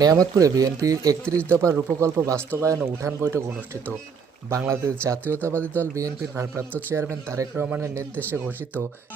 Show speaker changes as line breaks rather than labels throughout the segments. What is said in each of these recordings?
নেয়ামতপুরে বিএনপির একত্রিশ দফার রূপকল্প বাস্তবায়ন ও উঠান বৈঠক অনুষ্ঠিত। বাংলাদেশ জাতীয়তাবাদী দল বিএনপির ভারপ্রাপ্ত চেয়ারম্যান তারেক রহমানের নির্দেশে ঘোষিত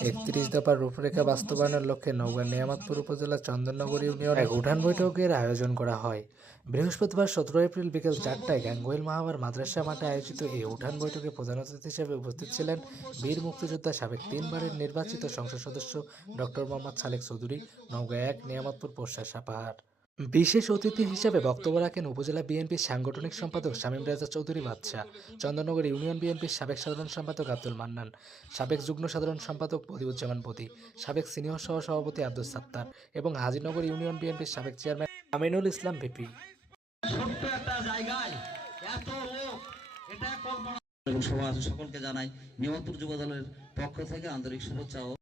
একত্রিশ দফার রূপরেখা বাস্তবায়নের লক্ষ্যে নওগাঁ নিয়ামতপুর উপজেলার চন্দননগর ইউনিয়নে উঠান বৈঠকের আয়োজন করা হয়। বৃহস্পতিবার সতেরো এপ্রিল বিকেল চারটায় গাঙ্গুইল মাহাবার মাদ্রাসা মাঠে আয়োজিত এই উঠান বৈঠকে প্রধান অতিথি হিসেবে উপস্থিত ছিলেন বীর মুক্তিযোদ্ধা সাবেক তিনবারের নির্বাচিত সংসদ সদস্য ডক্টর মোহাম্মদ সালেক চৌধুরী, নওগাঁ এক, নিয়ামতপুর প্রশাসা পাহাড় বিশেষ অতিথি হিসেবে বক্তব্য রাখেন উপজেলা বিএনপির সাংগঠনিক সম্পাদক শামীম রাজা চৌধুরী বাদশাহ, চন্দননগর ইউনিয়ন বিএনপির সাবেক সাধারণ সম্পাদক আব্দুল মান্নান, সাবেক যুগ্ম সাধারণ সম্পাদক বদিউজ্জামান বদি, সাবেক সিনিয়র সহ সভাপতি আব্দুল সাত্তার এবং হাজিনগর ইউনিয়ন বিএনপির সাবেক চেয়ারম্যান আমিনুল ইসলাম ভিপি।
সকলকে জানাই নিয়মপুর যুব দলের পক্ষ থেকে আন্তরিক শুভেচ্ছা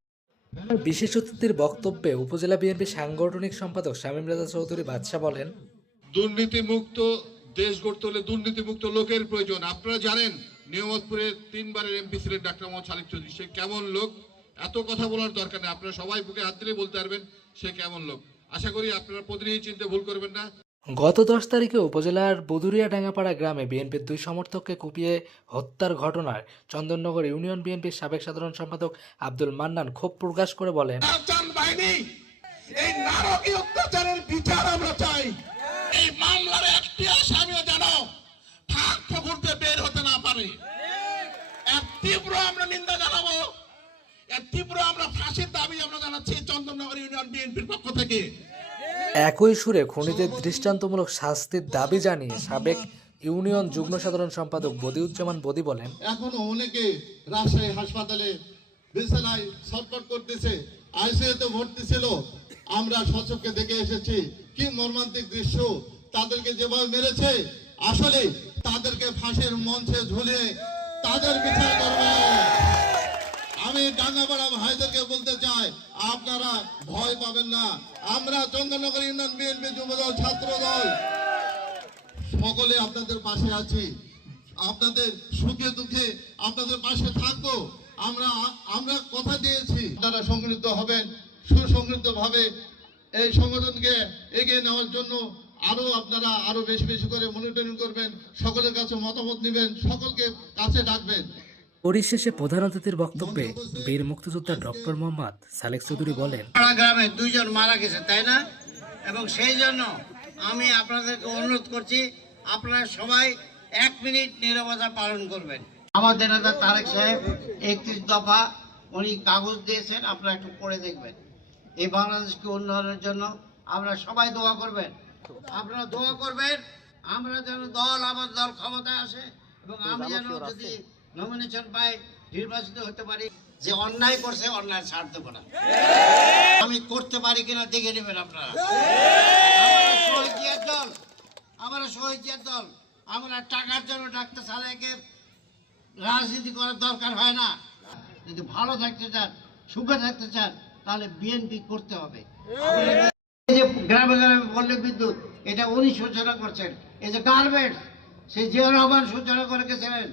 বিশেষ অতিথির বক্তব্যে উপজেলা বিএনপি সাংগঠনিক সম্পাদক শামীম রাজা চৌধুরী বাদশাহ বলেন,
দুর্নীতিমুক্ত দেশ গড়তে হলে দুর্নীতিমুক্ত লোকের প্রয়োজন। আপনারা জানেন, নিয়ামতপুরের তিনবারের এমপি ছিলেন ডাক্তার মোহাম্মদ সালিক চৌধুরী। সে কেমন লোক? এত কথা বলার দরকার নেই। আপনারা সবাই বুকে হাত দিলে বলতে পারবেন, সে কেমন লোক। আশা করি আপনারা প্রতিনিধি চিনতে ভুল করবেন না।
গত দশ তারিখে উপজেলার বদুরিয়া ডাঙ্গাপাড়া গ্রামে বিএনপির দুই সমর্থককে কুপিয়ে হত্যার ঘটনায় চন্দননগর ইউনিয়ন বিএনপির সাবেক সাধারণ সম্পাদক আব্দুল মান্নান ক্ষোভ প্রকাশ করে বলেন
এই অত্যাচারের বিচার আমরা চাই। মামলার বের হতে না পারে। তীব্র আমরা নিন্দা জানাব। এর তীব্র আমরা ফাঁসির দাবি আমরা জানাচ্ছি চন্দননগর ইউনিয়ন বিএনপির পক্ষ থেকে।
একই সুরে খুনিদের দৃষ্টান্তমূলক শাস্তির দাবি জানিয়ে সাবেক ইউনিয়ন যুগ্ম সাধারণ সম্পাদক বদিউজ্জামান বদি বলেন,
এখনও অনেকে রাজশাহী হাসপাতালে বিছানায় ছটফট করতেছে আইসিইউতে ভর্তি ছিল। আমরা সচককে দেখে এসেছি কি মর্মান্তিক দৃশ্য, তাদেরকে যেভাবে মেরেছে, আসলে তাদেরকে ফাঁসির মঞ্চে ঝুলিয়ে তাদের বিচার করবে আমি ডাঙ্গাপাড়া ভাইদেরকে বলতে চাই, আপনারা ভয় পাবেন না। আমরা চন্দ্রনগর ইউনিয়ন বিএনপি যুবদল ছাত্র দল সকলে আপনাদের পাশে আছি। আপনাদের সুখে দুঃখে আপনাদের পাশে থাকব। আমরা আমরা কথা দিয়েছি। আপনারা সংগঠিত হবেন সুসংগঠিত ভাবে এই সংগঠনকে এগিয়ে নেওয়ার জন্য আরও আপনারা আরও বেশি বেশি করে মনিটরিং করবেন, সকলের কাছে মতামত নেবেন, সকলকে কাছে ডাকবেন।
পরিশেষে প্রধান অতিথির বক্তব্যে বীর মুক্তিযোদ্ধা ডক্টর মোহাম্মদ সালেক চৌধুরী বলেন
পাড়া গ্রামে দুইজন মারা গেছে তাই না? এবং সেই জন্য আমি আপনাদেরকে অনুরোধ করছি আপনারা সবাই এক মিনিট নীরবতা পালন করবেন। আমাদের নেতা তারেক সাহেব একত্রিশ দফা উনি কাগজ দিয়েছেন আপনারা একটু পড়ে দেখবেন। এই বাংলাদেশকে উন্নয়নের জন্য আমরা সবাই দোয়া করবেন। আপনারা দোয়া করবেন আমরা যেন দল আমার দল ক্ষমতায় আসে এবং আমি যেন যদি নমিনেশন পাই নির্বাচিত হতে পারি। যে অন্যায় করছে, অন্যায় ছাড় না। আমি করতে পারি কিনা দেখে নেবেন আপনারা। শহীদিয়ার দল, আমরা দল, আমরা টাকার জন্য ডাক্তার সালেকে রাজনীতি করার দরকার হয় না। যদি ভালো থাকতে চান, সুখে থাকতে চান, তাহলে বিএনপি করতে হবে। যে গ্রামে গ্রামে পল্লী বিদ্যুৎ, এটা উনি সূচনা করছেন। এই যে গার্মেন্টস, সেই জিয়া রহমান সূচনা করে গেছিলেন।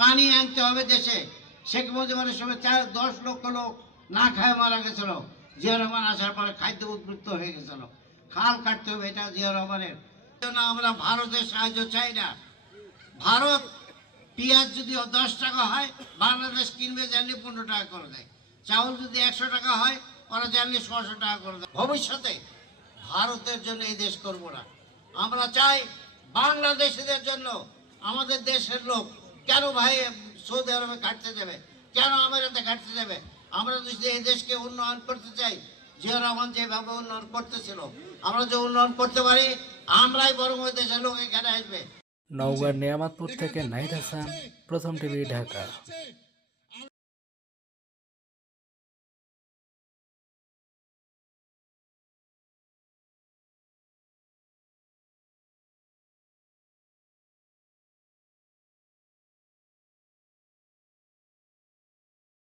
পানি আনতে হবে দেশে। শেখ মুজিবের সময় চার, দশ লক্ষ লোক না খায় মারা গেছিল। জিয়া রহমান আসার পরে খাদ্য উদ্বৃত্ত হয়ে গেছিল। খাল কাটতে হবে, এটা জিয়া রহমানের। আমরা ভারতের সাহায্য চাই না। ভারত পেঁয়াজ যদি দশ টাকা হয়, বাংলাদেশ কিনবে জানলে পনেরো টাকা করে দেয়। চাউল যদি একশো টাকা হয়, ওরা জানলে ছশো টাকা করে দেয়। ভবিষ্যতে ভারতের জন্য এই দেশ করব না। আমরা চাই বাংলাদেশিদের জন্য, আমাদের দেশের লোক কেন ভাই সৌদি আরবে কাটতে যাবে? কেন আমেরিকাতে কাটতে যাবে? আমরা যদি এই দেশকে উন্নয়ন করতে চাই জিয়া রহমান যেভাবে উন্নয়ন করতেছিল, আমরা যে উন্নয়ন করতে পারি, আমরাই বরং ওই দেশের লোক এখানে আসবে।
নওগাঁর নিয়ামতপুর থেকে নাহিদ হাসান, প্রথম টিভি ঢাকা।